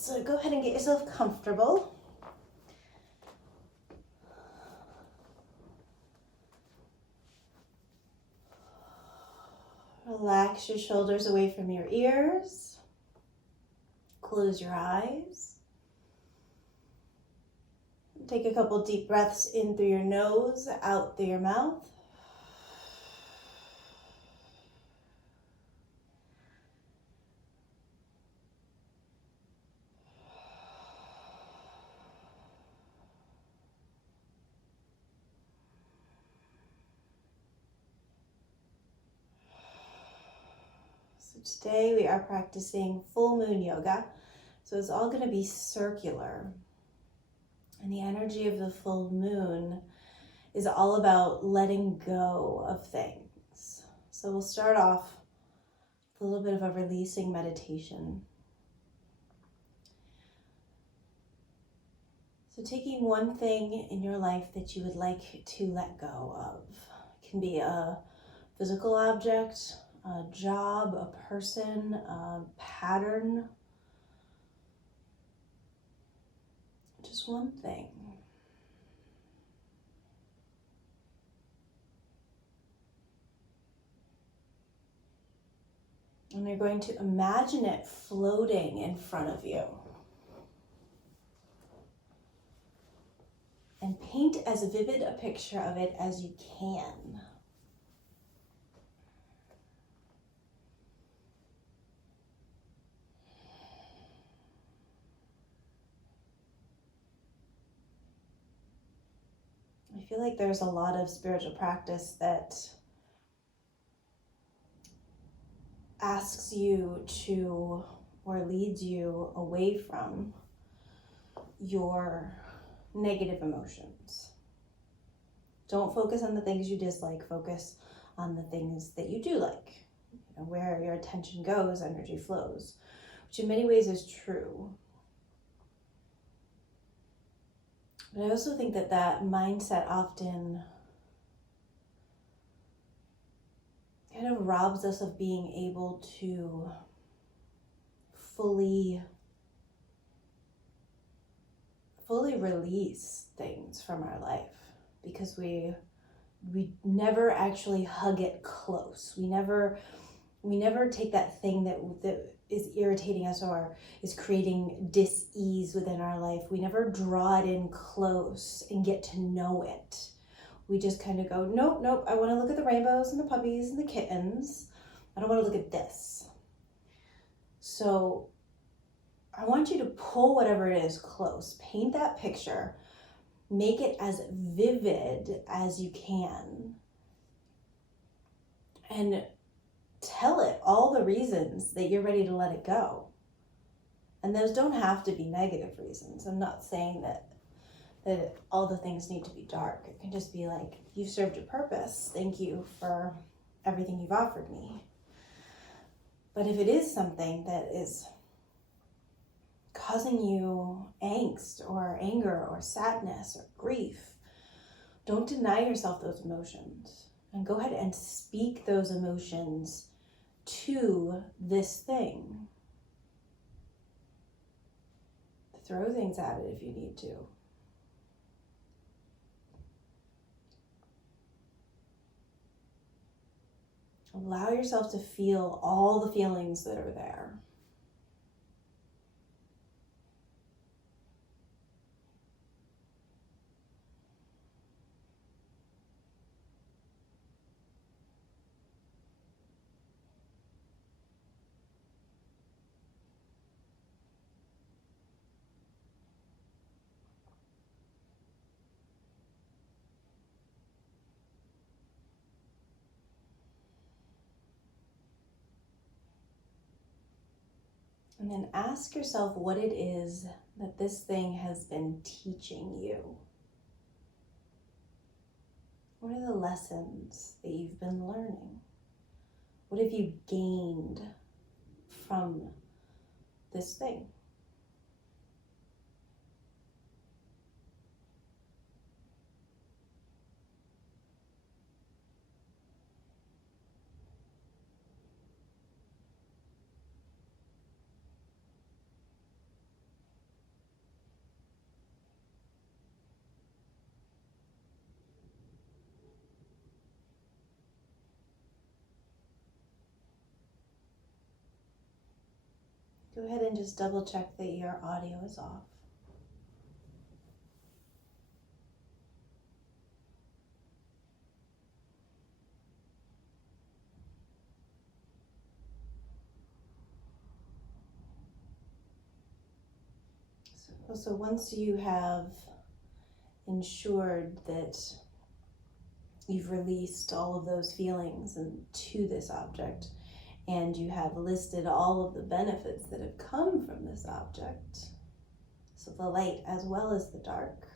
So go ahead and get yourself comfortable. Relax your shoulders away from your ears. Close your eyes. Take a couple deep breaths in through your nose, out through your mouth. So today we are practicing full moon yoga. So it's all going to be circular. And the energy of the full moon is all about letting go of things. So we'll start off with a little bit of a releasing meditation. So taking one thing in your life that you would like to let go of. It can be a physical object, a job, a person, a pattern. Just one thing. And you're going to imagine it floating in front of you. And paint as vivid a picture of it as you can. I feel like there's a lot of spiritual practice that asks you to, or leads you away from your negative emotions. Don't focus on the things you dislike, focus on the things that you do like. Where your attention goes, energy flows, which in many ways is true. But I also think that that mindset often kind of robs us of being able to fully release things from our life, because we never actually hug it close. We never take that thing that is irritating us or is creating dis-ease within our life. We never draw it in close and get to know it. We just kind of go, nope, I want to look at the rainbows and the puppies and the kittens. I don't want to look at this. So I want you to pull whatever it is close. Paint that picture. Make it as vivid as you can. And tell it all the reasons that you're ready to let it go. And those don't have to be negative reasons. I'm not saying that all the things need to be dark. It can just be like, you've served your purpose. Thank you for everything you've offered me. But if it is something that is causing you angst or anger or sadness or grief, don't deny yourself those emotions. And go ahead and speak those emotions to this thing. Throw things at it if you need to. Allow yourself to feel all the feelings that are there. And then ask yourself what it is that this thing has been teaching you. What are the lessons that you've been learning? What have you gained from this thing? Go ahead and just double check that your audio is off. So once you have ensured that you've released all of those feelings to this object, and you have listed all of the benefits that have come from this object, so the light as well as the dark,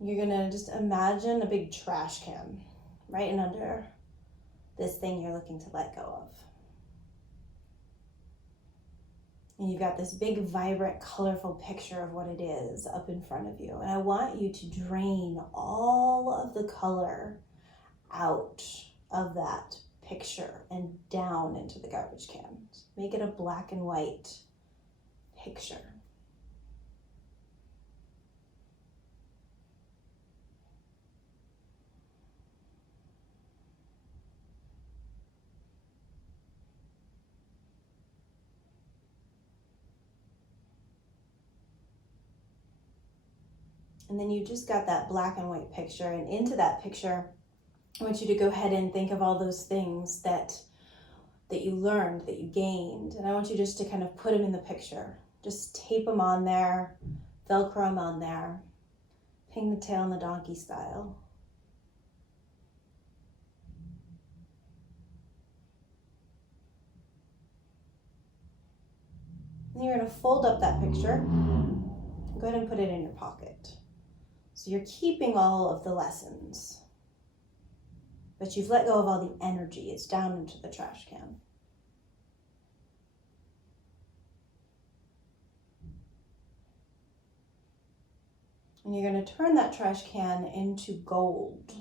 you're gonna just imagine a big trash can right in under this thing you're looking to let go of. And you've got this big, vibrant, colorful picture of what it is up in front of you. And I want you to drain all of the color out of that picture and down into the garbage can. Make it a black and white picture. And then you just got that black and white picture, and into that picture, I want you to go ahead and think of all those things that you learned, that you gained. And I want you just to kind of put them in the picture. Just tape them on there, Velcro them on there, ping the tail on the donkey style. And you're going to fold up that picture. Go ahead and put it in your pocket. So you're keeping all of the lessons, but you've let go of all the energy. It's down into the trash can. And you're going to turn that trash can into gold.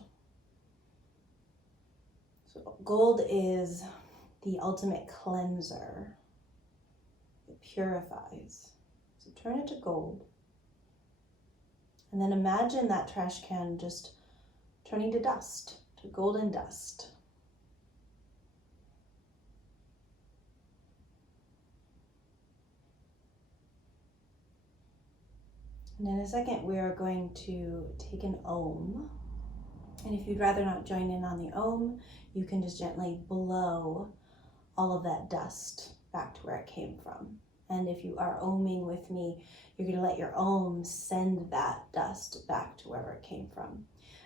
So gold is the ultimate cleanser. It purifies. So turn it to gold. And then imagine that trash can just turning to dust, to golden dust. And in a second, we are going to take an Om. And if you'd rather not join in on the Om, you can just gently blow all of that dust back to where it came from. And if you are Oming with me, you're going to let your Om send that dust back to wherever it came from.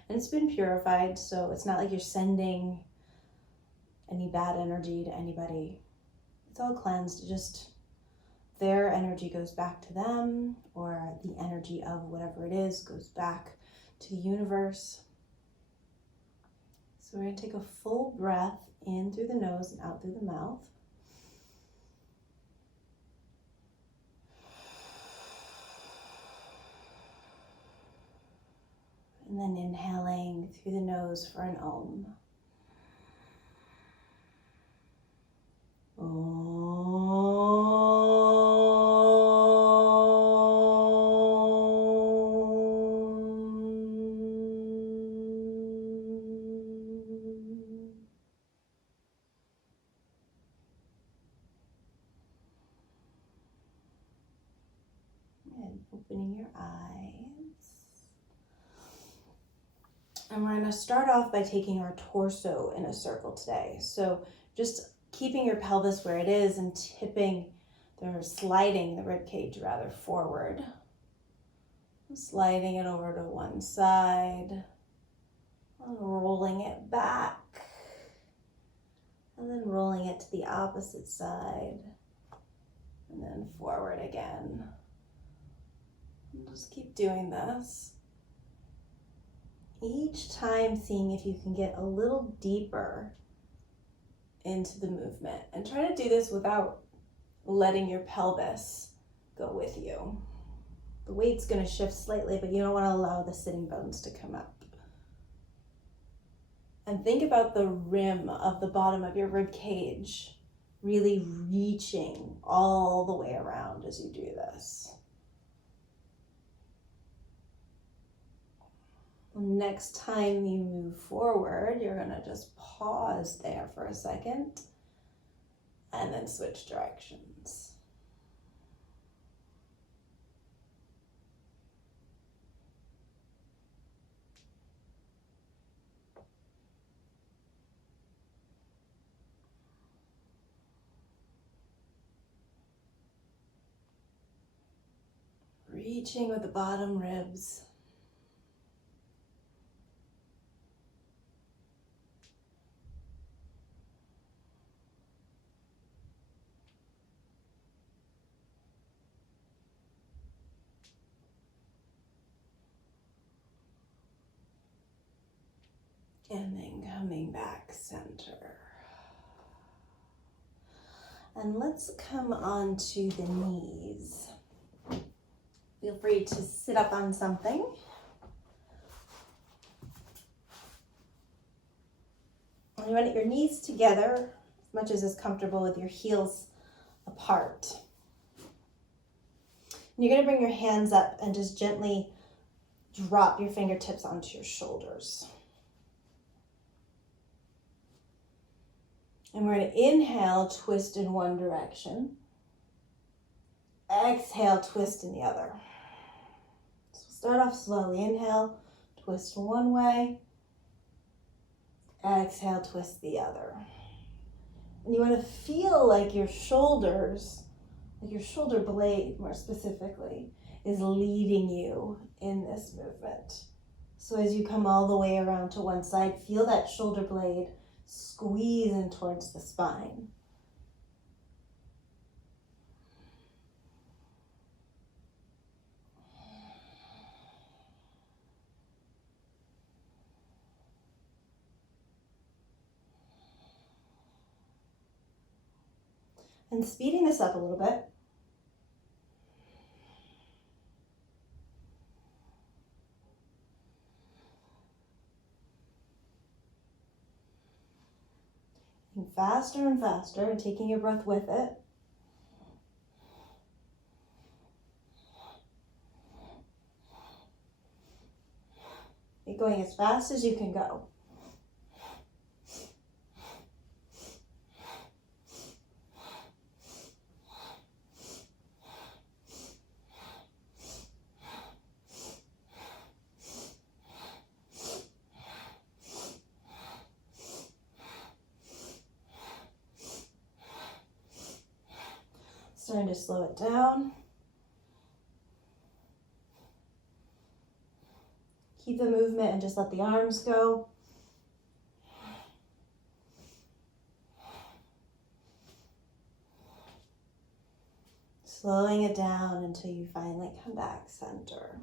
And it's been purified, so it's not like you're sending any bad energy to anybody. It's all cleansed. Just their energy goes back to them, or the energy of whatever it is goes back to the universe. So we're going to take a full breath in through the nose and out through the mouth. And then inhaling through the nose for an Om. And opening your eyes. And we're going to start off by taking our torso in a circle today. So just keeping your pelvis where it is and sliding the rib cage rather forward. Sliding it over to one side. And rolling it back. And then rolling it to the opposite side. And then forward again. And just keep doing this. Each time seeing if you can get a little deeper into the movement. And try to do this without letting your pelvis go with you. The weight's going to shift slightly, but you don't want to allow the sitting bones to come up. And think about the rim of the bottom of your rib cage really reaching all the way around as you do this. Next time you move forward, you're going to just pause there for a second and then switch directions. Reaching with the bottom ribs. And then coming back center. And let's come on to the knees. Feel free to sit up on something. And you want your knees together as much as is comfortable with your heels apart. And you're going to bring your hands up and just gently drop your fingertips onto your shoulders. And we're going to inhale, twist in one direction. Exhale, twist in the other. So start off slowly. Inhale, twist one way. Exhale, twist the other. And you want to feel like your shoulders, like your shoulder blade more specifically, is leading you in this movement. So as you come all the way around to one side, feel that shoulder blade squeeze in towards the spine. And speeding this up a little bit. And faster and faster, and taking your breath with it. You're going as fast as you can go. Starting to slow it down. Keep the movement and just let the arms go. Slowing it down until you finally come back center.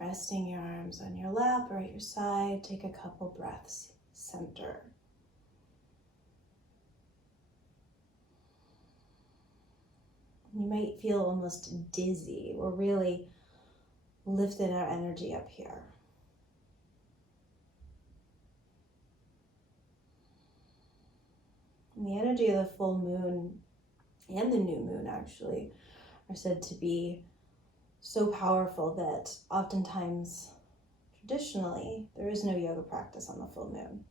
Resting your arms on your lap or at your side. Take a couple breaths center. You might feel almost dizzy. We're really lifting our energy up here. And the energy of the full moon and the new moon actually are said to be so powerful that oftentimes, traditionally, there is no yoga practice on the full moon.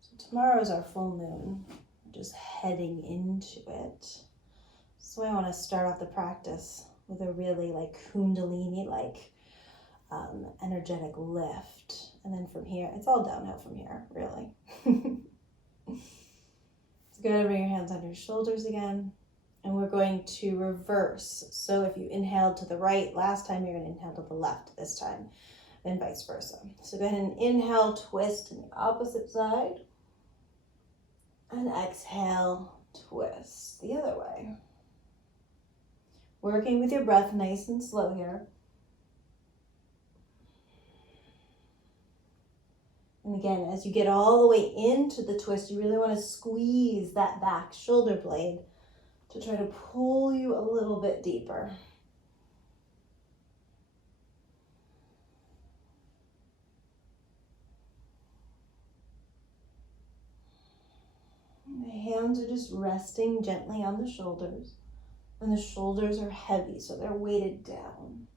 So tomorrow is our full moon. We're just heading into it. So I want to start off the practice with a really kundalini, energetic lift. And then from here, it's all downhill from here, really. It's good to bring your hands on your shoulders again. And we're going to reverse. So if you inhaled to the right last time, you're going to inhale to the left this time, and vice versa. So go ahead and inhale, twist to the opposite side. And exhale, twist the other way. Working with your breath nice and slow here. And again, as you get all the way into the twist, you really want to squeeze that back shoulder blade to try to pull you a little bit deeper. And the hands are just resting gently on the shoulders. And the shoulders are heavy, so they're weighted down.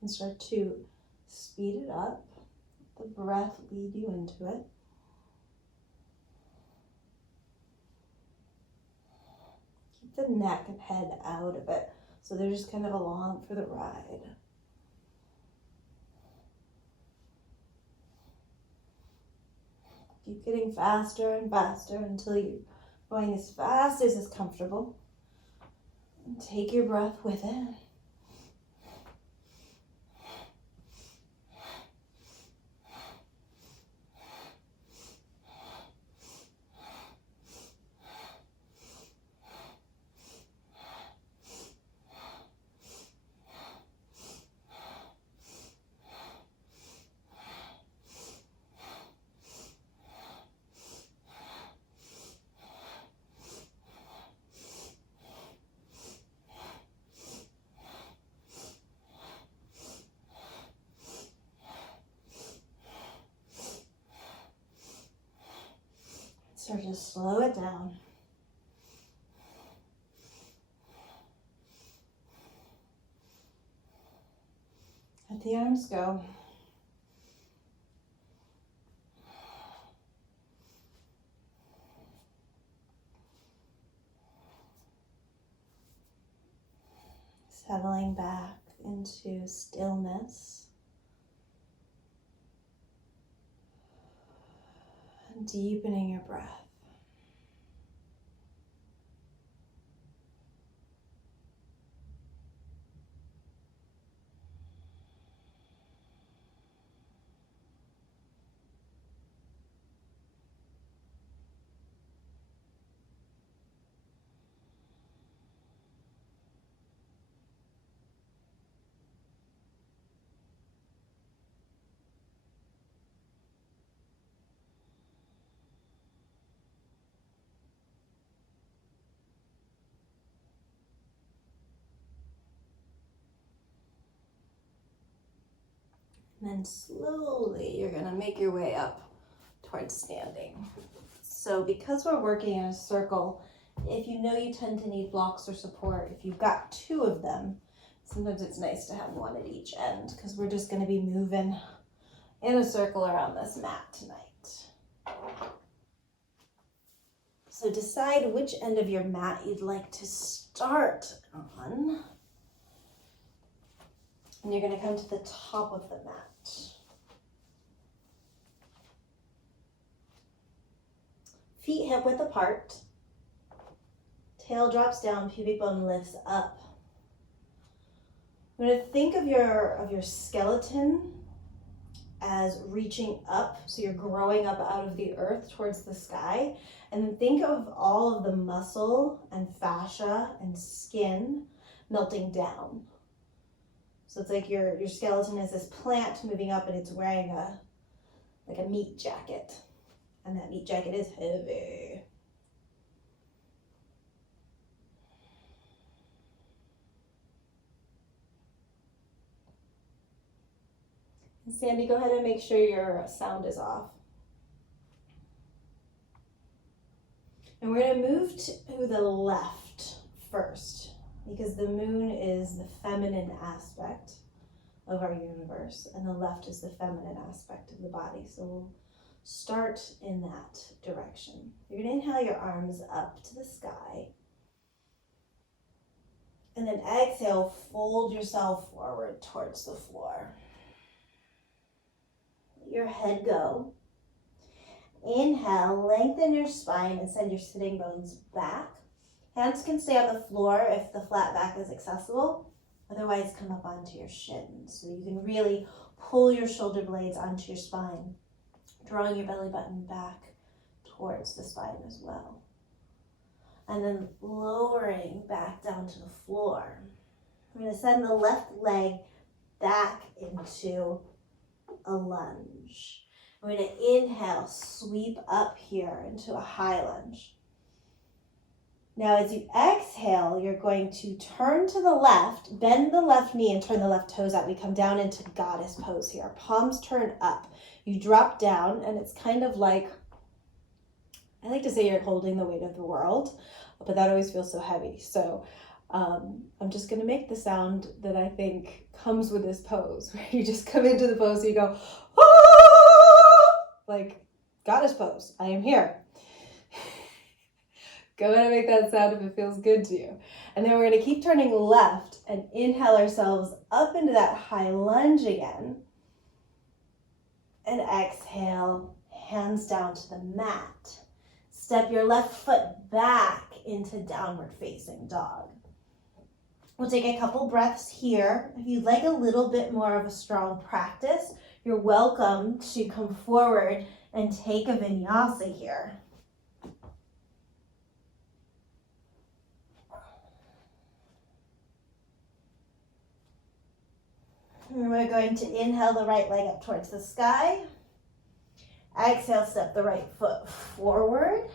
and start to speed it up. Let the breath lead you into it. Keep the neck and head out of it, so they're just kind of along for the ride. Keep getting faster and faster until you're going as fast as is comfortable. And take your breath with it. Start to slow it down. Let the arms go. Settling back into stillness. And deepening your breath. And then slowly you're going to make your way up towards standing. So because we're working in a circle, if you know you tend to need blocks or support, if you've got two of them, sometimes it's nice to have one at each end because we're just going to be moving in a circle around this mat tonight. So decide which end of your mat you'd like to start on. And you're going to come to the top of the mat. Feet hip width apart. Tail drops down, pubic bone lifts up. I'm going to think of your skeleton as reaching up, so you're growing up out of the earth towards the sky. And then think of all of the muscle and fascia and skin melting down. So it's like your skeleton is this plant moving up and it's wearing a meat jacket. And that meat jacket is heavy. And Sandy, go ahead and make sure your sound is off. And we're going to move to the left first, because the moon is the feminine aspect of our universe, and the left is the feminine aspect of the body. So we'll start in that direction. You're going to inhale your arms up to the sky. And then exhale, fold yourself forward towards the floor. Let your head go. Inhale, lengthen your spine and send your sitting bones back. Hands can stay on the floor if the flat back is accessible. Otherwise, come up onto your shins. So you can really pull your shoulder blades onto your spine, drawing your belly button back towards the spine as well. And then lowering back down to the floor. We're going to send the left leg back into a lunge. We're going to inhale, sweep up here into a high lunge. Now as you exhale, you're going to turn to the left, bend the left knee and turn the left toes out. We come down into goddess pose here. Palms turn up. You drop down and it's kind of like, I like to say you're holding the weight of the world, but that always feels so heavy. So I'm just going to make the sound that I think comes with this pose, where you just come into the pose and you go, ah! Like goddess pose. I am here. Go ahead and make that sound if it feels good to you. And then we're going to keep turning left and inhale ourselves up into that high lunge again. And exhale, hands down to the mat. Step your left foot back into downward facing dog. We'll take a couple breaths here. If you'd like a little bit more of a strong practice, you're welcome to come forward and take a vinyasa here. And we're going to inhale the right leg up towards the sky. Exhale, step the right foot forward.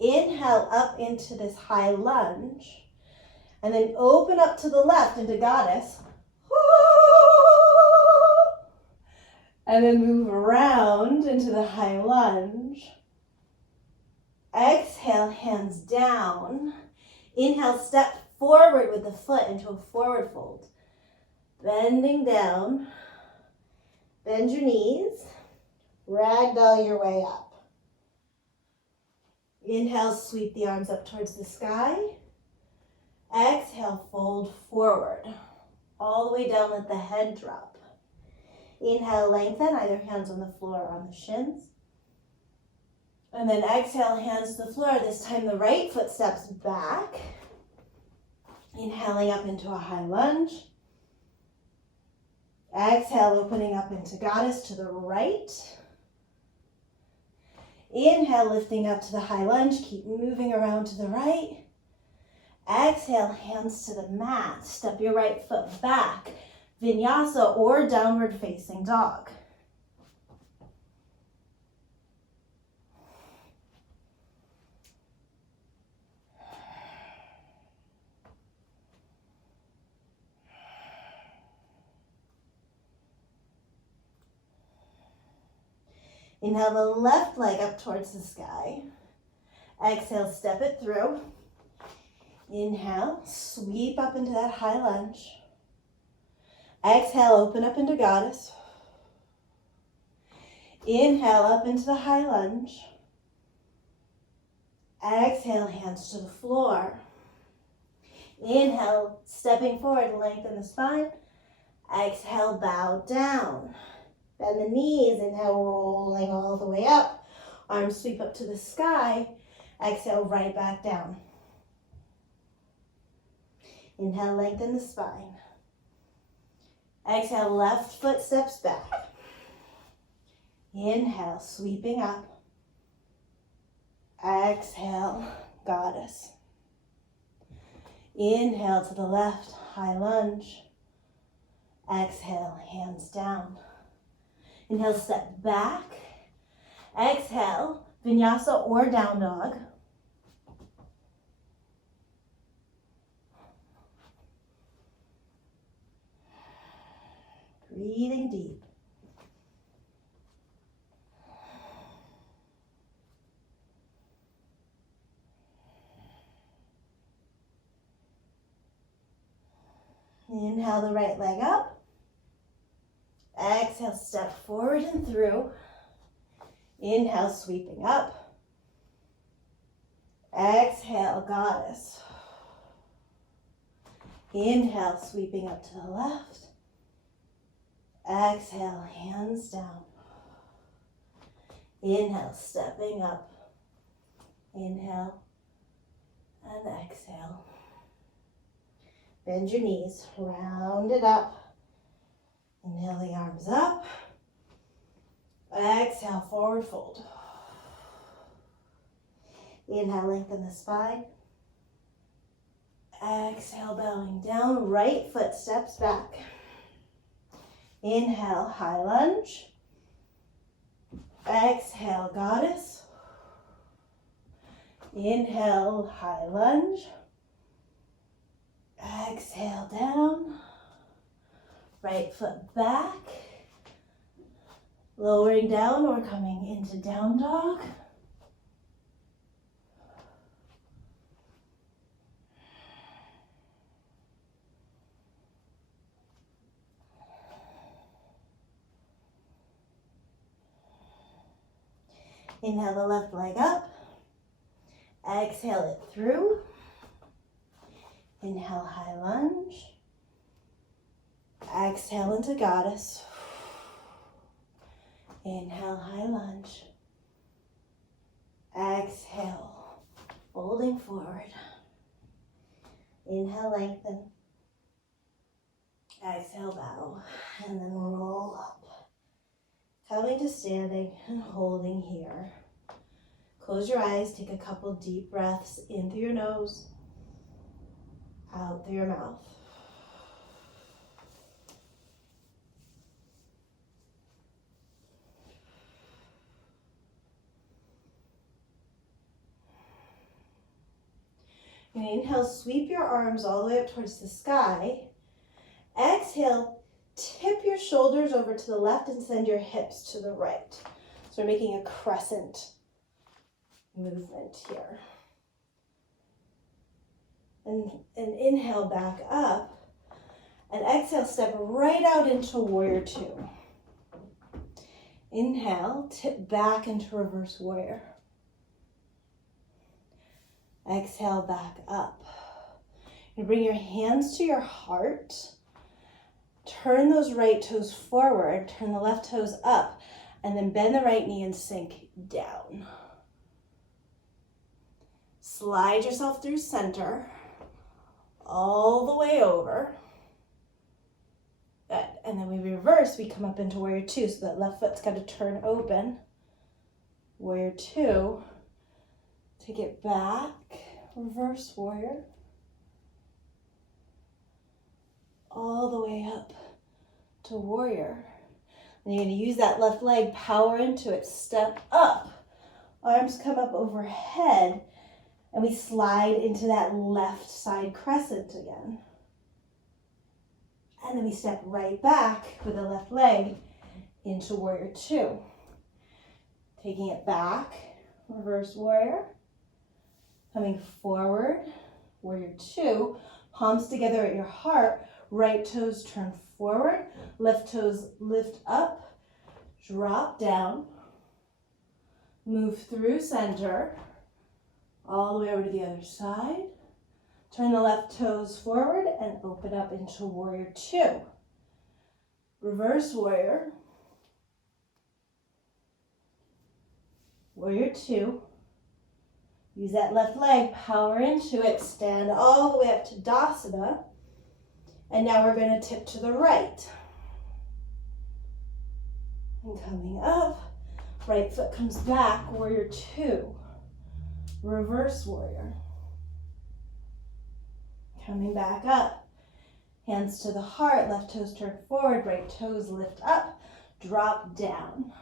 Inhale up into this high lunge. And then open up to the left into goddess. And then move around into the high lunge. Exhale, hands down. Inhale, step forward with the foot into a forward fold. Bending down. Bend your knees. Ragdoll your way up. Inhale, sweep the arms up towards the sky. Exhale, fold forward. All the way down, let the head drop. Inhale, lengthen, either hands on the floor or on the shins. And then exhale, hands to the floor. This time the right foot steps back. Inhaling up into a high lunge. Exhale, opening up into goddess to the right. Inhale, lifting up to the high lunge. Keep moving around to the right. Exhale, hands to the mat. Step your right foot back. Vinyasa or downward facing dog. Inhale the left leg up towards the sky. Exhale, step it through. Inhale, sweep up into that high lunge. Exhale, open up into goddess. Inhale up into the high lunge. Exhale, hands to the floor. Inhale, stepping forward, lengthen the spine. Exhale, bow down. Bend the knees, inhale, rolling all the way up. Arms sweep up to the sky. Exhale, right back down. Inhale, lengthen the spine. Exhale, left foot steps back. Inhale, sweeping up. Exhale, goddess. Inhale to the left, high lunge. Exhale, hands down. Inhale, step back. Exhale, vinyasa or down dog. Breathing deep. Inhale the right leg up. Exhale, step forward and through. Inhale, sweeping up. Exhale, goddess. Inhale, sweeping up to the left. Exhale, hands down. Inhale, stepping up. Inhale and exhale. Bend your knees, round it up. Inhale the arms up. Exhale, forward fold. Inhale, lengthen the spine. Exhale, bowing down. Right foot steps back. Inhale, high lunge. Exhale, goddess. Inhale, high lunge. Exhale, down. Right foot back. Lowering down or coming into down dog. Inhale the left leg up. Exhale it through. Inhale, high lunge. Exhale into goddess. Inhale, high lunge. Exhale, folding forward. Inhale, lengthen. Exhale, bow. And then roll up. Coming to standing and holding here. Close your eyes, take a couple deep breaths in through your nose, out through your mouth. And inhale, sweep your arms all the way up towards the sky. Exhale, tip your shoulders over to the left and send your hips to the right. So we're making a crescent movement here. And inhale back up. And exhale, step right out into warrior two. Inhale, tip back into reverse warrior. Exhale, back up. You bring your hands to your heart. Turn those right toes forward. Turn the left toes up. And then bend the right knee and sink down. Slide yourself through center. All the way over. Good. And then we reverse. We come up into warrior two. So that left foot's got to turn open. Warrior two. Take it back, reverse warrior, all the way up to warrior. And you're going to use that left leg, power into it, step up. Arms come up overhead, and we slide into that left side crescent again. And then we step right back with the left leg into warrior two. Taking it back, reverse warrior. Coming forward, warrior two, palms together at your heart, right toes turn forward, left toes lift up, drop down, move through center, all the way over to the other side. Turn the left toes forward and open up into warrior two. Reverse warrior, warrior two. Use that left leg, power into it, stand all the way up to Dasana. And now we're going to tip to the right. And coming up, right foot comes back, warrior two. Reverse warrior. Coming back up. Hands to the heart, left toes turn forward, right toes lift up, drop down.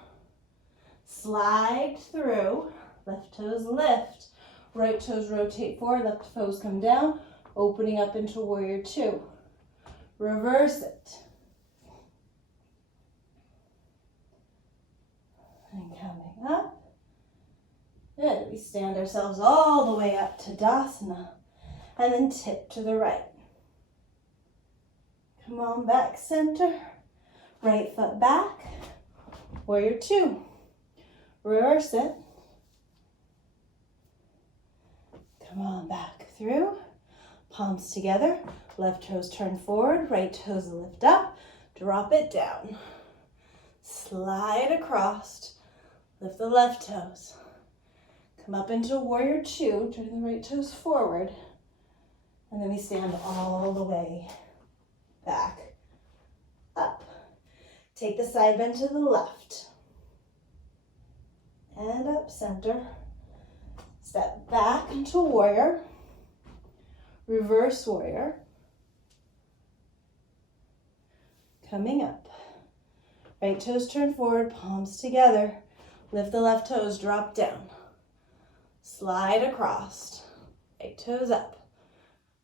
Slide through, left toes lift. Right toes rotate forward, left toes come down, opening up into warrior two. Reverse it. And coming up. Good. We stand ourselves all the way up to Dasana. And then tip to the right. Come on back, center. Right foot back. Warrior two. Reverse it. Come on back through, palms together, left toes turn forward, right toes lift up, drop it down. Slide across, lift the left toes. Come up into warrior two, turn the right toes forward, and then we stand all the way back up. Take the side bend to the left, and up center. Step back into warrior, reverse warrior, coming up. Right toes turn forward, palms together, lift the left toes, drop down. Slide across, right toes up,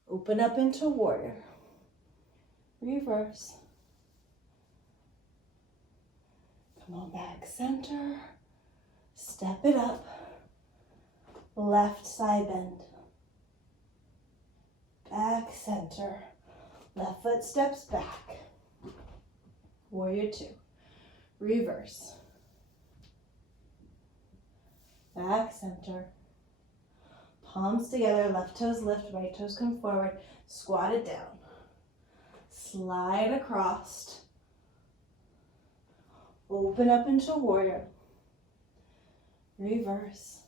open up into warrior, reverse. Come on back, center, step it up. Left side bend. Back center. Left foot steps back. Warrior two. Reverse. back center. Palms together, left toes lift, right toes come forward. Squat it down. Slide across. Open up into warrior. Reverse.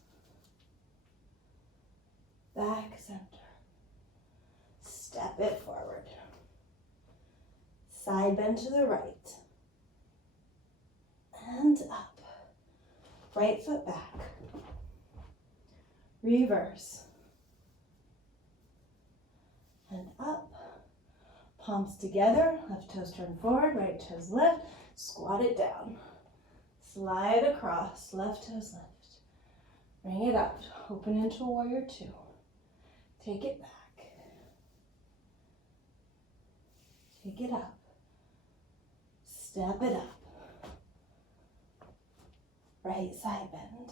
Back center. Step it forward. Side bend to the right. And up. Right foot back. Reverse. And up. Palms together. Left toes turn forward. Right toes lift. Squat it down. Slide across. Left toes lift. Bring it up. Open into warrior two. Take it back. Take it up. Step it up. Right side bend.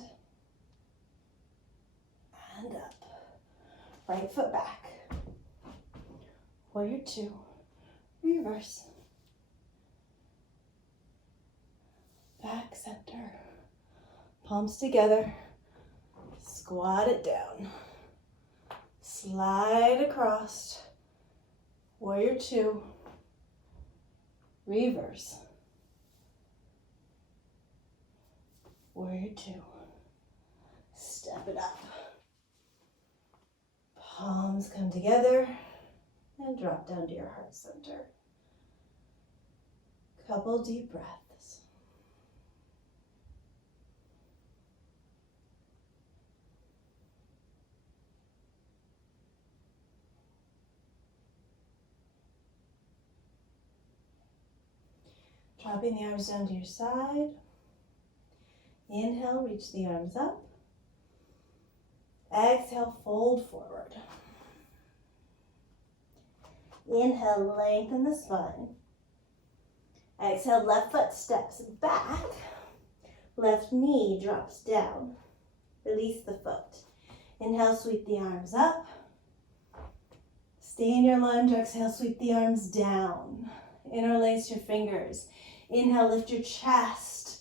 And up. Right foot back. Warrior two. Reverse. Back center. Palms together. Squat it down. Slide across. Warrior two. Reverse. Warrior two. Step it up. Palms come together and drop down to your heart center. Couple deep breaths. Dropping the arms down to your side. Inhale, reach the arms up. Exhale, fold forward. Inhale, lengthen the spine. Exhale, left foot steps back. Left knee drops down. Release the foot. Inhale, sweep the arms up. Stay in your lunge. Exhale, sweep the arms down. Interlace your fingers. Inhale, lift your chest.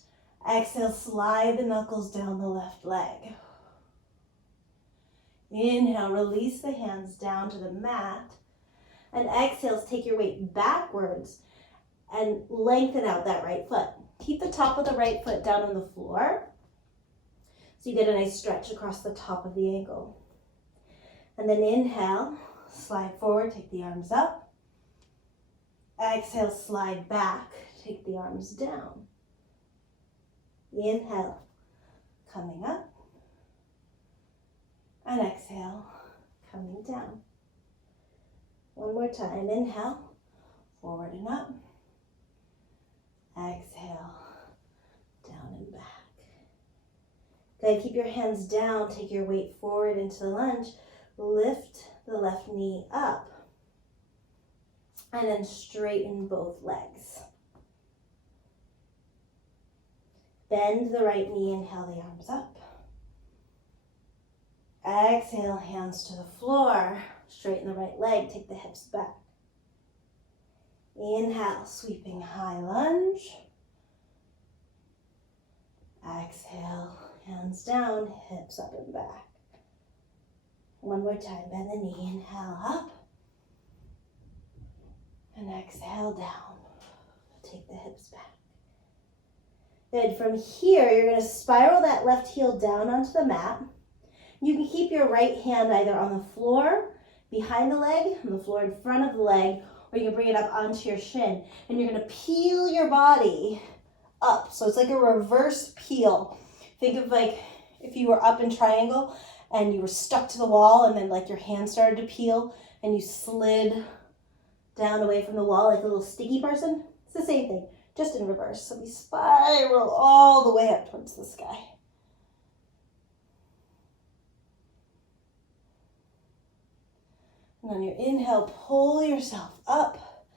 Exhale, slide the knuckles down the left leg. Inhale, release the hands down to the mat. And exhale, take your weight backwards and lengthen out that right foot. Keep the top of the right foot down on the floor so you get a nice stretch across the top of the ankle. And then inhale, slide forward, take the arms up. Exhale, slide back, take the arms down. Inhale, coming up. And exhale, coming down. One more time. Inhale, forward and up. Exhale, down and back. Good. Keep your hands down. Take your weight forward into the lunge. Lift the left knee up. And then straighten both legs. Bend the right knee. Inhale the arms up. Exhale, hands to the floor. Straighten the right leg. Take the hips back. Inhale, sweeping high lunge. Exhale, hands down, hips up and back. One more time, bend the knee. Inhale up. And exhale down. Take the hips back. Good. From here, you're going to spiral that left heel down onto the mat. You can keep your right hand either on the floor, behind the leg, on the floor in front of the leg, or you can bring it up onto your shin. And you're going to peel your body up. So it's like a reverse peel. Think of like if you were up in triangle and you were stuck to the wall and then like your hand started to peel and you slid down away from the wall like a little sticky person. It's the same thing, just in reverse. So we spiral all the way up towards the sky. And on your inhale, pull yourself up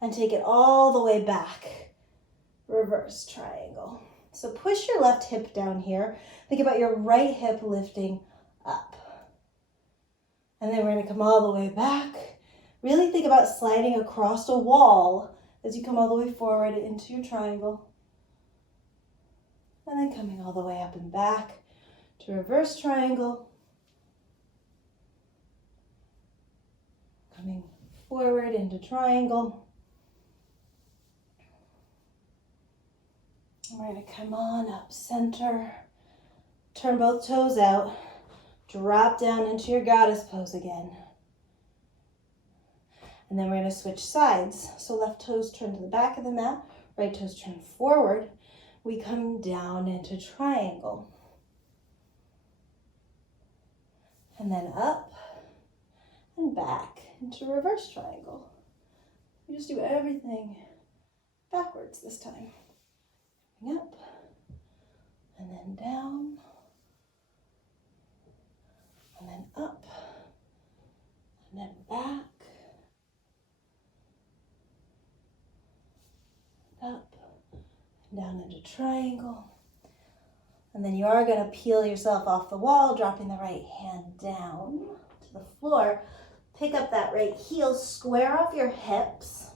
and take it all the way back. Reverse triangle. So push your left hip down here. Think about your right hip lifting up. And then we're going to come all the way back. Really think about sliding across a wall as you come all the way forward into your triangle. And then coming all the way up and back to reverse triangle. Coming forward into triangle. And we're going to come on up center. Turn both toes out. Drop down into your goddess pose again. And then we're going to switch sides. So left toes turn to the back of the mat. Right toes turn forward. We come down into triangle. And then up and back into reverse triangle. We just do everything backwards this time. Up and then down and then up and then back, up and down into triangle. And then you are going to peel yourself off the wall, dropping the right hand down to the floor. Pick up that right heel, square off your hips.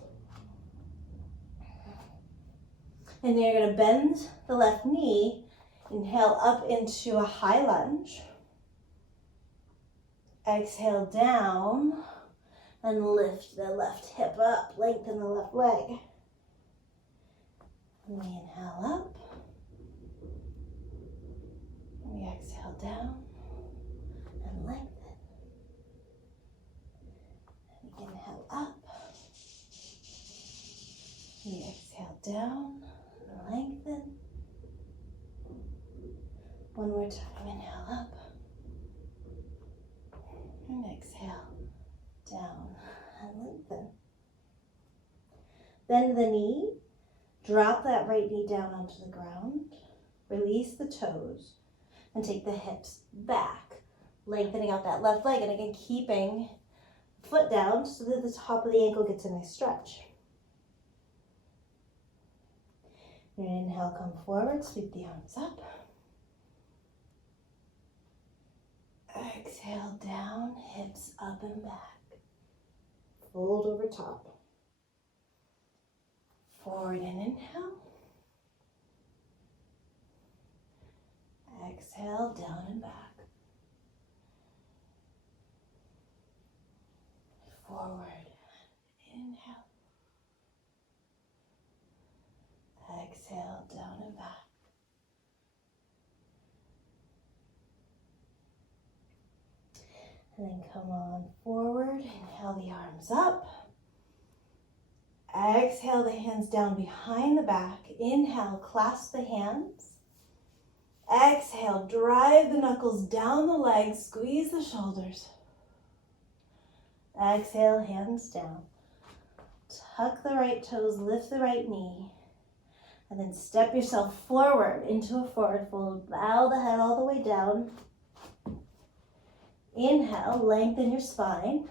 And then you're going to bend the left knee. Inhale up into a high lunge. Exhale down and lift the left hip up. Lengthen the left leg. And we inhale up. And we exhale down and lengthen. And we inhale up. We exhale down. Lengthen. One more time. Inhale up. And exhale down and lengthen. Bend the knee. Drop that right knee down onto the ground. Release the toes. And take the hips back. Lengthening out that left leg. And again, keeping the foot down so that the top of the ankle gets a nice stretch. Your inhale, come forward, sweep the arms up. Exhale down, hips up and back. Fold over top. Forward and inhale. Exhale down and back. Forward and inhale. Exhale down and back. And then come on forward. Inhale the arms up. Exhale the hands down behind the back. Inhale, clasp the hands. Exhale, drive the knuckles down the legs. Squeeze the shoulders. Exhale, hands down. Tuck the right toes, lift the right knee. And then step yourself forward into a forward fold. Bow the head all the way down. Inhale, lengthen your spine.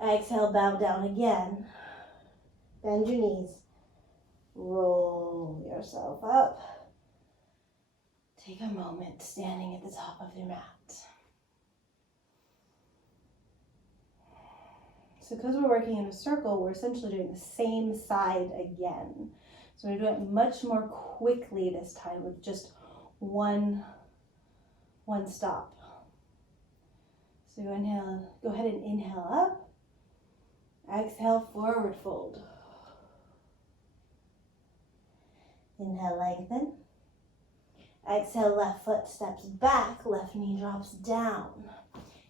Exhale, bow down again. Bend your knees. Roll yourself up. Take a moment standing at the top of your mat. So because we're working in a circle, we're essentially doing the same side again. So we're doing it much more quickly this time with just one stop. So inhale, go ahead and inhale up. Exhale, forward fold. Inhale, lengthen. Exhale, left foot steps back, left knee drops down.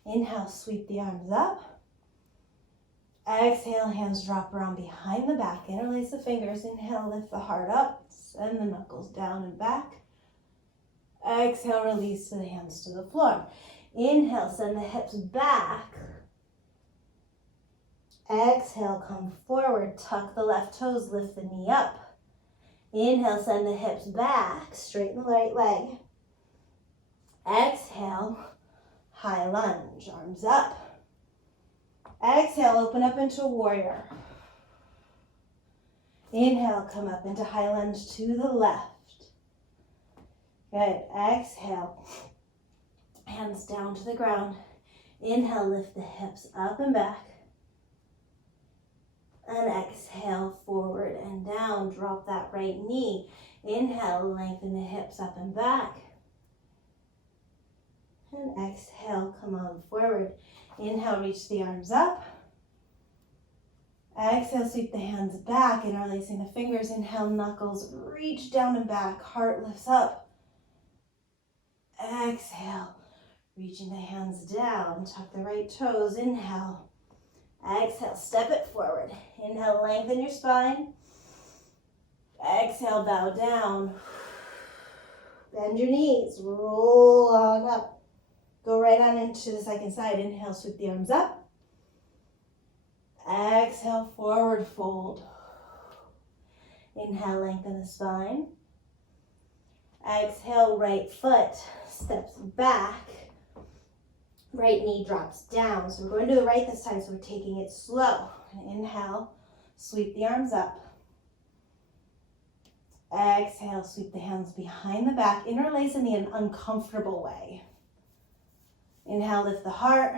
Inhale, sweep the arms up. Exhale, hands drop around behind the back. Interlace the fingers. Inhale, lift the heart up. Send the knuckles down and back. Exhale, release the hands to the floor. Inhale, send the hips back. Exhale, come forward. Tuck the left toes, lift the knee up. Inhale, send the hips back. Straighten the right leg. Exhale, high lunge. Arms up. Exhale, open up into warrior. Inhale, come up into high lunge to the left. Good. Exhale, hands down to the ground. Inhale, lift the hips up and back. And exhale, forward and down. Drop that right knee. Inhale, lengthen the hips up and back. And exhale, come on forward. Inhale, reach the arms up. Exhale, sweep the hands back, interlacing the fingers. Inhale, knuckles reach down and back. Heart lifts up. Exhale, reaching the hands down. Tuck the right toes. Inhale. Exhale, step it forward. Inhale, lengthen your spine. Exhale, bow down. Bend your knees. Roll on up. Go right on into the second side. Inhale, sweep the arms up. Exhale, forward fold. Inhale, lengthen the spine. Exhale, right foot steps back. Right knee drops down. So we're going to the right this time, so we're taking it slow. Inhale, sweep the arms up. Exhale, sweep the hands behind the back. Interlace in the uncomfortable way. Inhale, lift the heart.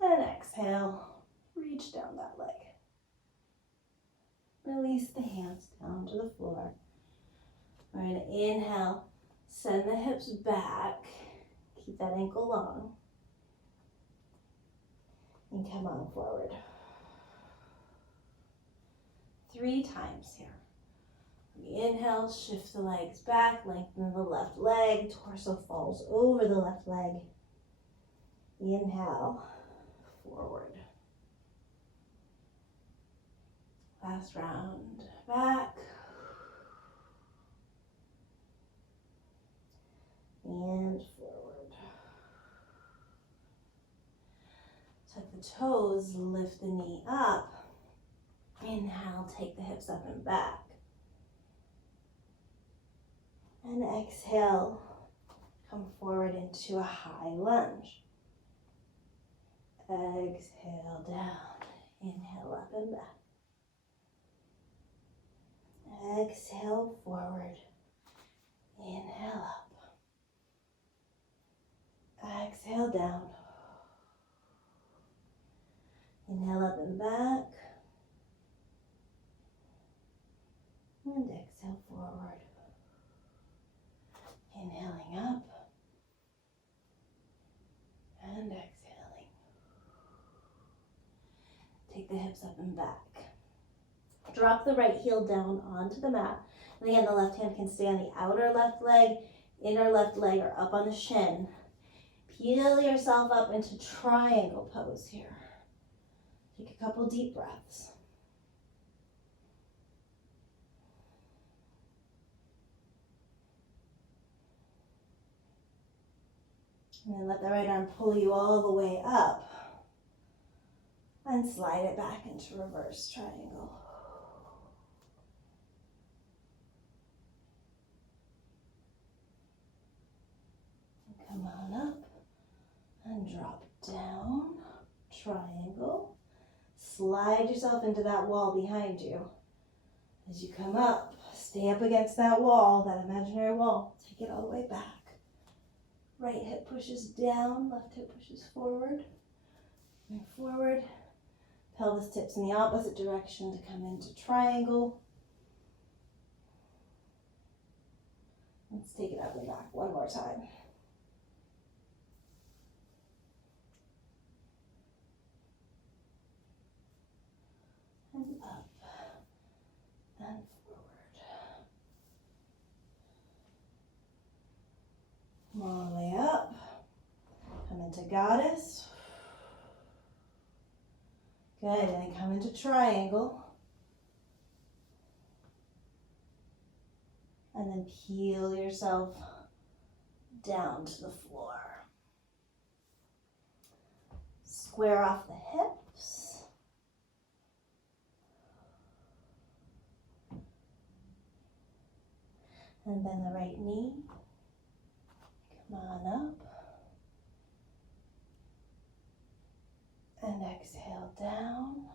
And exhale, reach down that leg. Release the hands down to the floor. We're going to inhale, send the hips back. Keep that ankle long. And come on forward. 3 times here. Inhale, shift the legs back, lengthen the left leg, torso falls over the left leg. Inhale, forward. Last round, back. And forward. Tuck the toes, lift the knee up. Inhale, take the hips up and back. And exhale, come forward into a high lunge. Exhale down, inhale up and back. Exhale forward, inhale up. Exhale down. Inhale up and back. And exhale forward. Inhaling up. And exhaling. Take the hips up and back. Drop the right heel down onto the mat. And again, the left hand can stay on the outer left leg, inner left leg, or up on the shin. Peel yourself up into triangle pose here. Take a couple deep breaths. And then let the right arm pull you all the way up. And slide it back into reverse triangle. Come on up and drop down, triangle. Slide yourself into that wall behind you. As you come up, stay up against that wall, that imaginary wall. Take it all the way back. Right hip pushes down, left hip pushes forward. And forward. Pelvis tips in the opposite direction to come into triangle. Let's take it up and back one more time. And up and forward. Come all the way up. Come into goddess. Good, and then come into triangle. And then peel yourself down to the floor. Square off the hips. And bend the right knee. Come on up. And exhale down.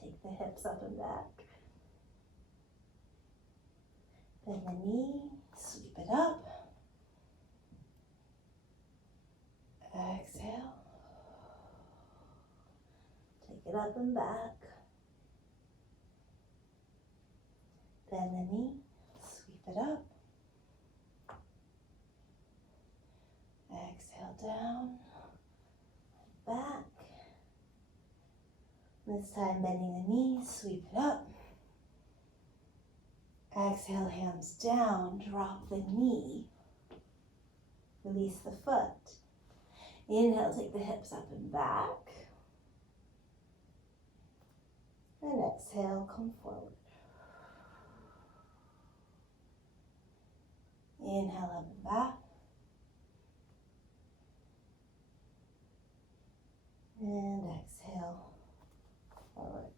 Take the hips up and back. Bend the knee, sweep it up. Exhale. Take it up and back. Bend the knee, sweep it up. This time bending the knees, sweep it up. Exhale, hands down, drop the knee. Release the foot. Inhale, take the hips up and back. And exhale, come forward. Inhale, up and back. And exhale, forward.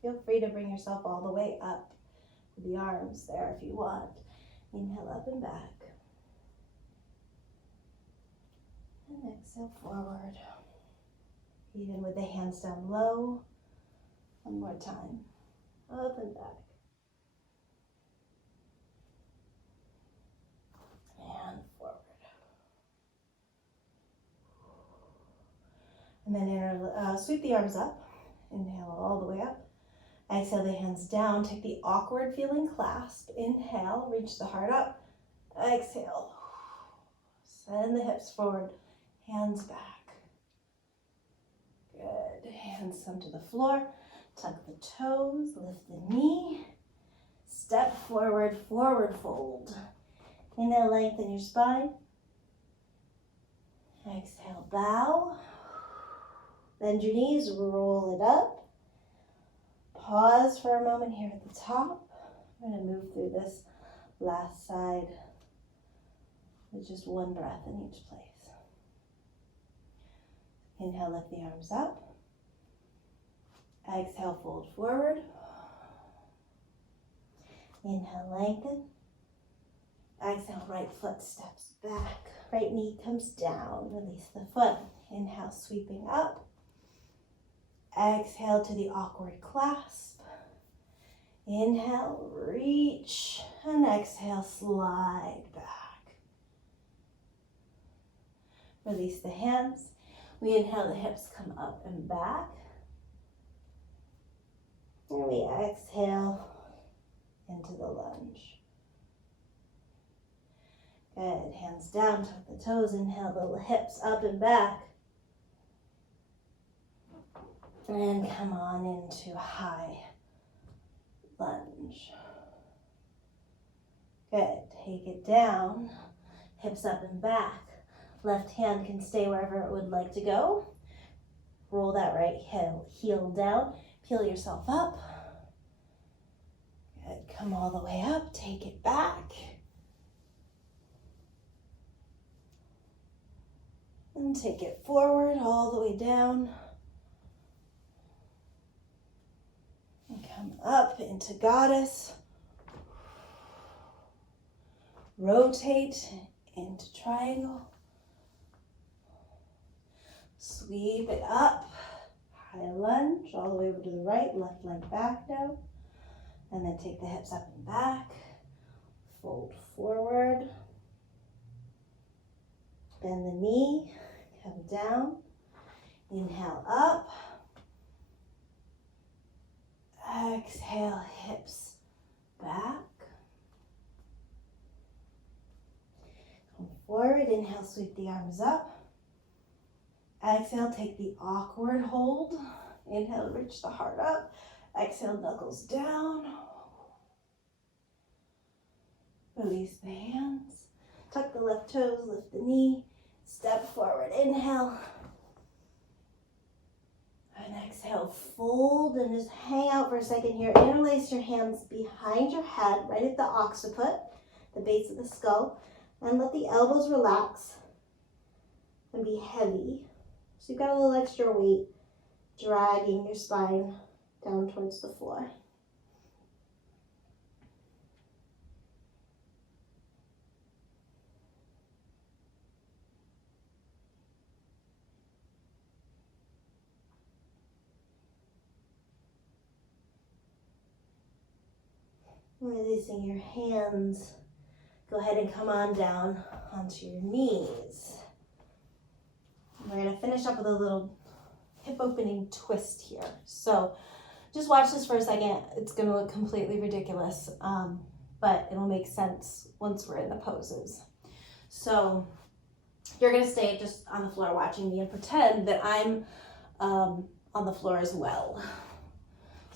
Feel free to bring yourself all the way up with the arms there if you want. Inhale, up and back. And exhale, forward. Even with the hands down low. One more time. Up and back. And forward. And then sweep the arms up. Inhale all the way up. Exhale the hands down. Take the awkward feeling clasp. Inhale, reach the heart up. Exhale. Send the hips forward. Hands back. Good. Hands come to the floor. Tuck the toes. Lift the knee. Step forward, forward fold. Inhale, lengthen your spine. Exhale, bow. Bend your knees, roll it up. Pause for a moment here at the top. I'm going to move through this last side with just one breath in each place. Inhale, lift the arms up. Exhale, fold forward. Inhale, lengthen. Exhale, right foot steps back. Right knee comes down. Release the foot. Inhale, sweeping up. Exhale to the awkward clasp. Inhale, reach. And exhale, slide back. Release the hands. We inhale, the hips come up and back. And we exhale into the lunge. Good. Hands down, tuck the toes. Inhale, the hips up and back. And come on into high lunge. Good. Take it down. Hips up and back. Left hand can stay wherever it would like to go. Roll that right heel down. Peel yourself up. Good. Come all the way up. Take it back. And take it forward all the way down. And come up into goddess. Rotate into triangle. Sweep it up. High lunge all the way over to the right. Left leg back now. And then take the hips up and back. Fold forward. Bend the knee. Come down. Inhale up. Exhale, hips back. Come forward. Inhale, sweep the arms up. Exhale, take the awkward hold. Inhale, reach the heart up. Exhale, knuckles down. Release the hands. Tuck the left toes, lift the knee. Step forward, inhale. And exhale, fold and just hang out for a second here. Interlace your hands behind your head, right at the occiput, the base of the skull. And let the elbows relax and be heavy. So you've got a little extra weight dragging your spine down towards the floor. Releasing your hands, go ahead and come on down onto your knees. We're going to finish up with a little hip opening twist here. So just watch this for a second. It's going to look completely ridiculous, but it'll make sense once we're in the poses. So you're going to stay just on the floor watching me and pretend that I'm on the floor as well.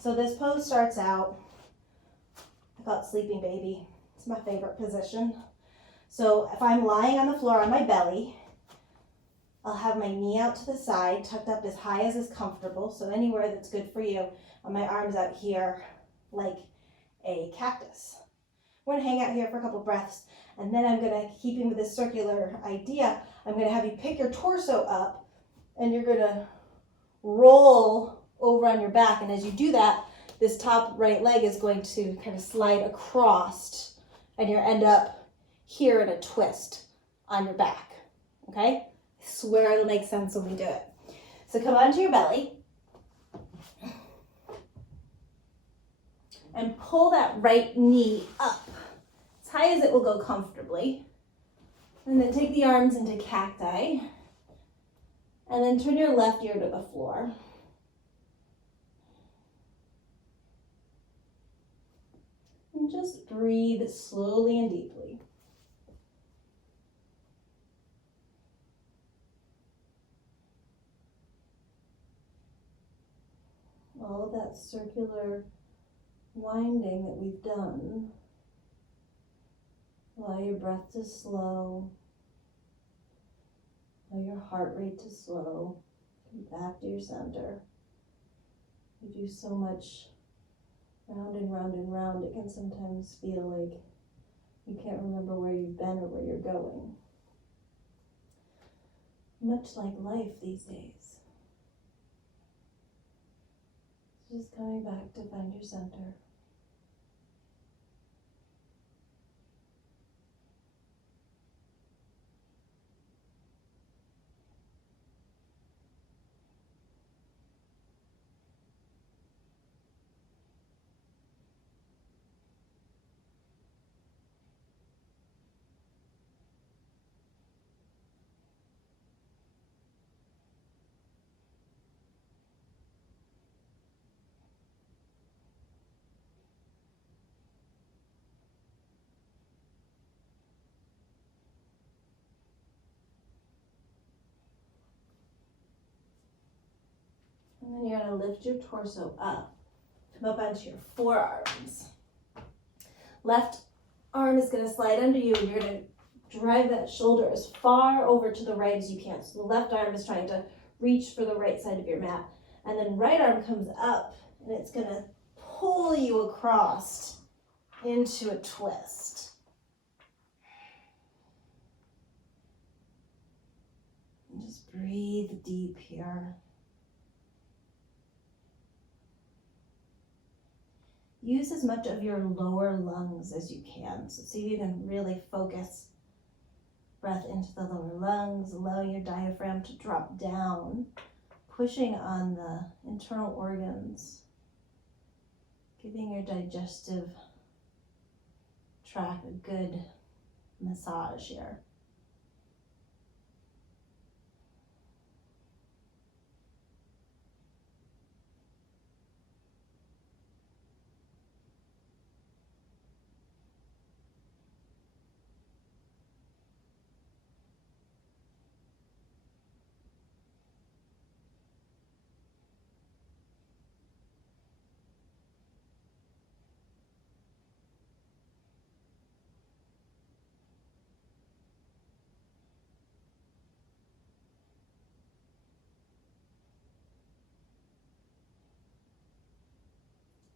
So this pose starts out, I call it sleeping baby. It's my favorite position. So if I'm lying on the floor on my belly, I'll have my knee out to the side, tucked up as high as is comfortable, so anywhere that's good for you. And my arms out here like a cactus. I'm going to hang out here for a couple breaths, and then I'm going to, keeping with this circular idea, I'm going to have you pick your torso up, and you're going to roll over on your back. And as you do that, this top right leg is going to kind of slide across, and you end up here in a twist on your back, okay? I swear it'll make sense when we do it. So come onto your belly and pull that right knee up as high as it will go comfortably. And then take the arms into cacti. And then turn your left ear to the floor. And just breathe slowly and deeply. All of that circular winding that we've done. Allow your breath to slow. Allow your heart rate to slow. Come back to your center. You do so much round and round and round, it can sometimes feel like you can't remember where you've been or where you're going. Much like life these days. Just coming back to find your center. And then you're going to lift your torso up. Come up onto your forearms. Left arm is going to slide under you, and you're going to drive that shoulder as far over to the right as you can. So the left arm is trying to reach for the right side of your mat. And then right arm comes up, and it's going to pull you across into a twist. And just breathe deep here. Use as much of your lower lungs as you can. So see if you can really focus breath into the lower lungs, allowing your diaphragm to drop down, pushing on the internal organs, giving your digestive tract a good massage here.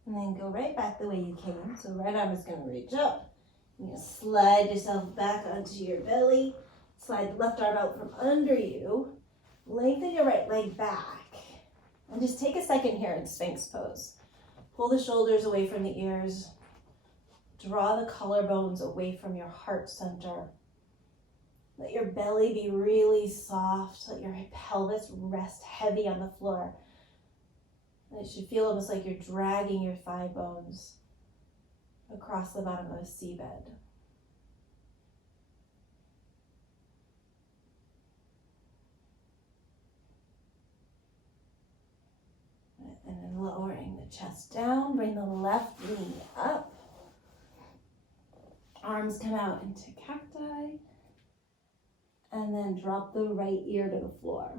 And then go right back the way you came. So right arm is going to reach up. You're going to slide yourself back onto your belly. Slide the left arm out from under you. Lengthen your right leg back. And just take a second here in Sphinx pose. Pull the shoulders away from the ears. Draw the collarbones away from your heart center. Let your belly be really soft. Let your pelvis rest heavy on the floor. And it should feel almost like you're dragging your thigh bones across the bottom of a seabed. And then lowering the chest down, bring the left knee up. Arms come out into cacti. And then drop the right ear to the floor.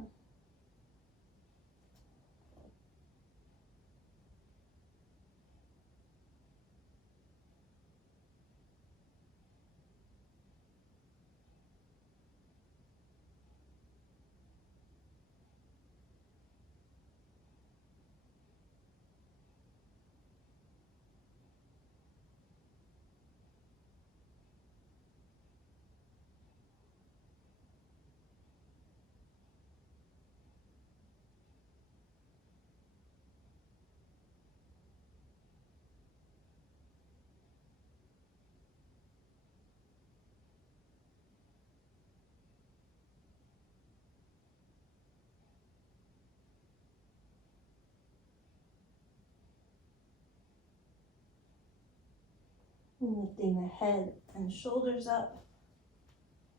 And lifting the head and shoulders up.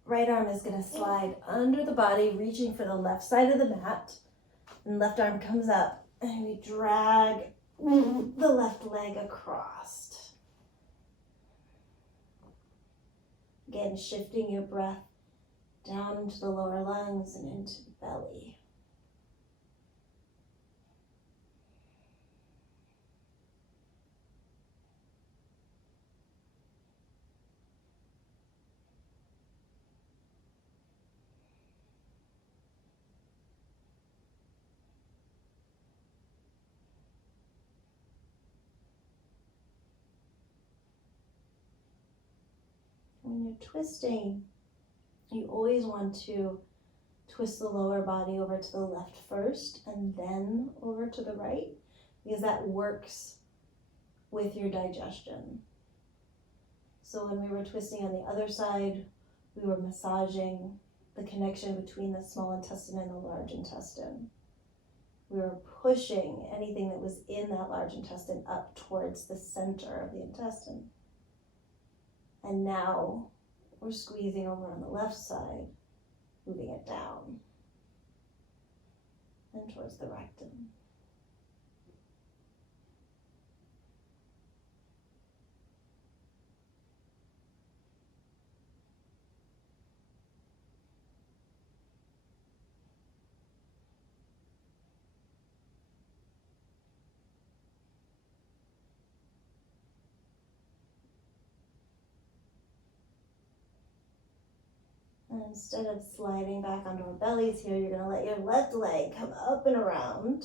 Right arm is going to slide under the body, reaching for the left side of the mat. And left arm comes up and we drag the left leg across. Again, shifting your breath down into the lower lungs and into the belly. When you're twisting, you always want to twist the lower body over to the left first and then over to the right, because that works with your digestion. So when we were twisting on the other side, we were massaging the connection between the small intestine and the large intestine. We were pushing anything that was in that large intestine up towards the center of the intestine. And now we're squeezing over on the left side, moving it down and towards the rectum. And instead of sliding back onto our bellies here, you're going to let your left leg come up and around.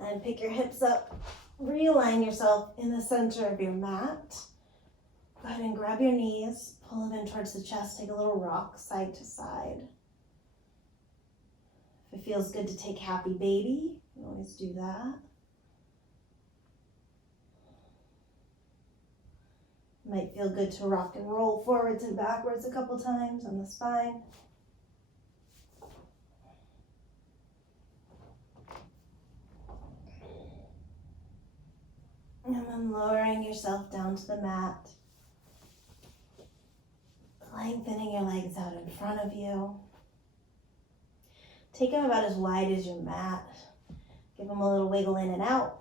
And pick your hips up. Realign yourself in the center of your mat. Go ahead and grab your knees. Pull them in towards the chest. Take a little rock side to side. If it feels good to take happy baby, you always do that. Might feel good to rock and roll forwards and backwards a couple times on the spine. And then lowering yourself down to the mat. Lengthening your legs out in front of you. Take them about as wide as your mat. Give them a little wiggle in and out.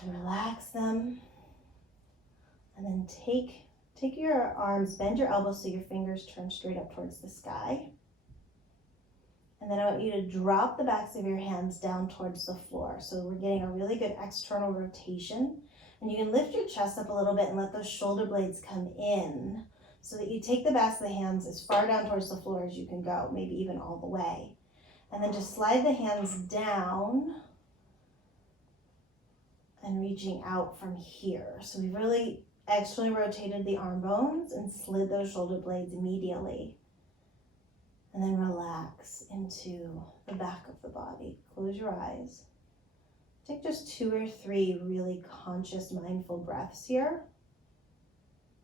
And relax them. And then take your arms, bend your elbows so your fingers turn straight up towards the sky. And then I want you to drop the backs of your hands down towards the floor. So we're getting a really good external rotation. And you can lift your chest up a little bit and let those shoulder blades come in so that you take the backs of the hands as far down towards the floor as you can go, maybe even all the way. And then just slide the hands down and reaching out from here. So we've really externally rotated the arm bones and slid those shoulder blades immediately. And then relax into the back of the body. Close your eyes. Take just 2 or 3 really conscious, mindful breaths here.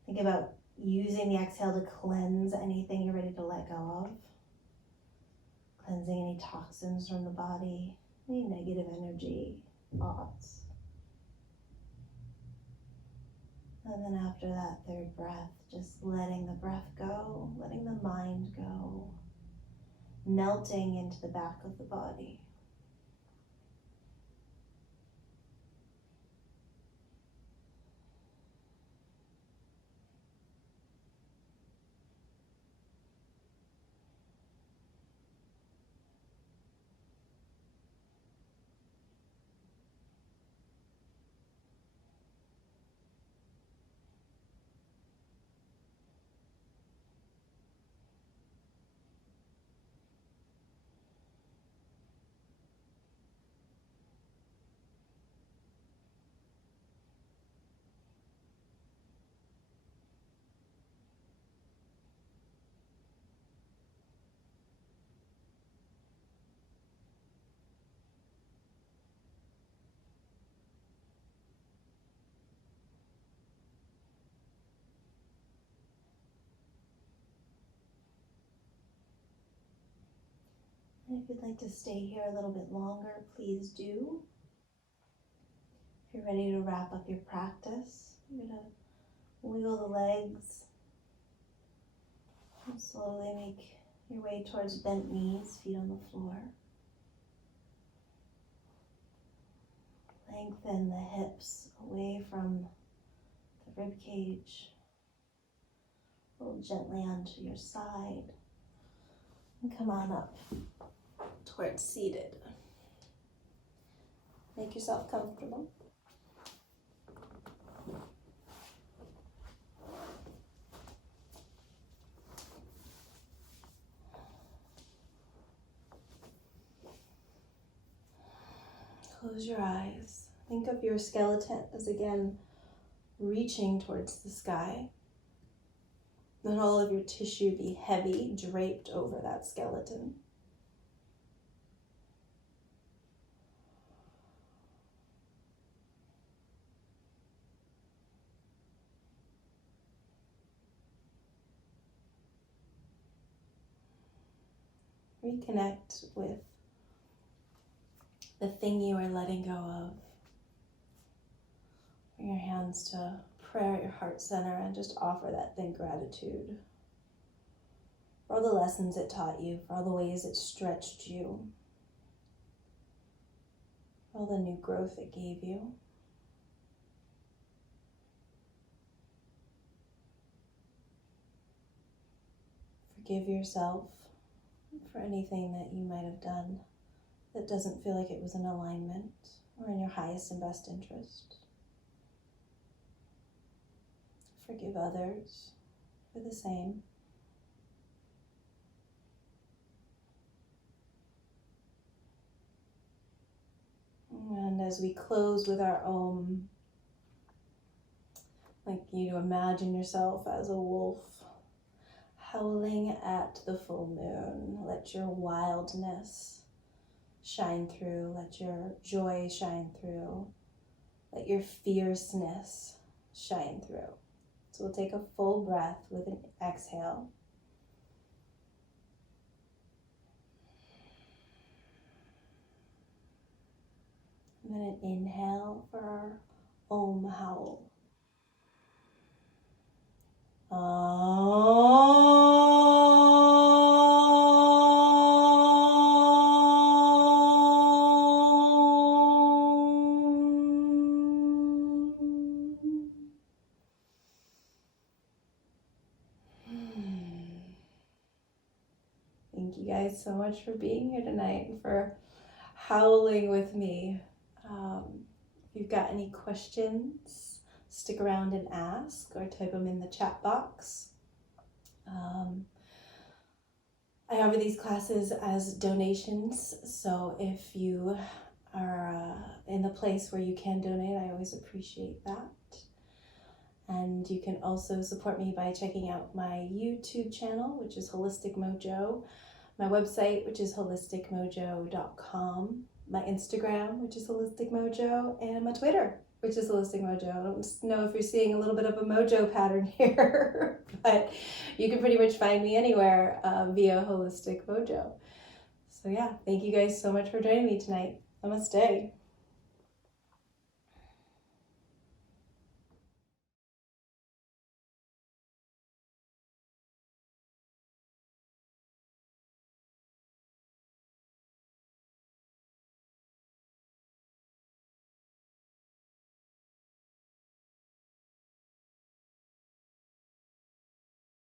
Think about using the exhale to cleanse anything you're ready to let go of. Cleansing any toxins from the body, any negative energy, thoughts. And then after that 3rd breath, just letting the breath go, letting the mind go, melting into the back of the body. And if you'd like to stay here a little bit longer, please do. If you're ready to wrap up your practice, you're going to wiggle the legs and slowly make your way towards bent knees, feet on the floor. Lengthen the hips away from the rib cage. Roll gently onto your side and come on up towards seated. Make yourself comfortable. Close your eyes. Think of your skeleton as again reaching towards the sky. Let all of your tissue be heavy, draped over that skeleton. Reconnect with the thing you are letting go of. Bring your hands to prayer at your heart center and just offer that thing gratitude for all the lessons it taught you, for all the ways it stretched you, for all the new growth it gave you. Forgive yourself for anything that you might have done that doesn't feel like it was in alignment or in your highest and best interest. Forgive others for the same. And as we close with our Om, I'd like you to imagine yourself as a wolf howling at the full moon. Let your wildness shine through. Let your joy shine through. Let your fierceness shine through. So we'll take a full breath with an exhale. And then an inhale for our Om howl. Thank you guys so much for being here tonight and for howling with me. If you've got any questions, stick around and ask or type them in the chat box. I offer these classes as donations, so if you are in the place where you can donate, I always appreciate that. And you can also support me by checking out my YouTube channel, which is Holistic Mojo, my website, which is holisticmojo.com, my Instagram, which is Holistic Mojo, and my Twitter, which is Holistic Mojo. I don't know if you're seeing a little bit of a mojo pattern here, but you can pretty much find me anywhere via Holistic Mojo. So yeah, thank you guys so much for joining me tonight. Namaste.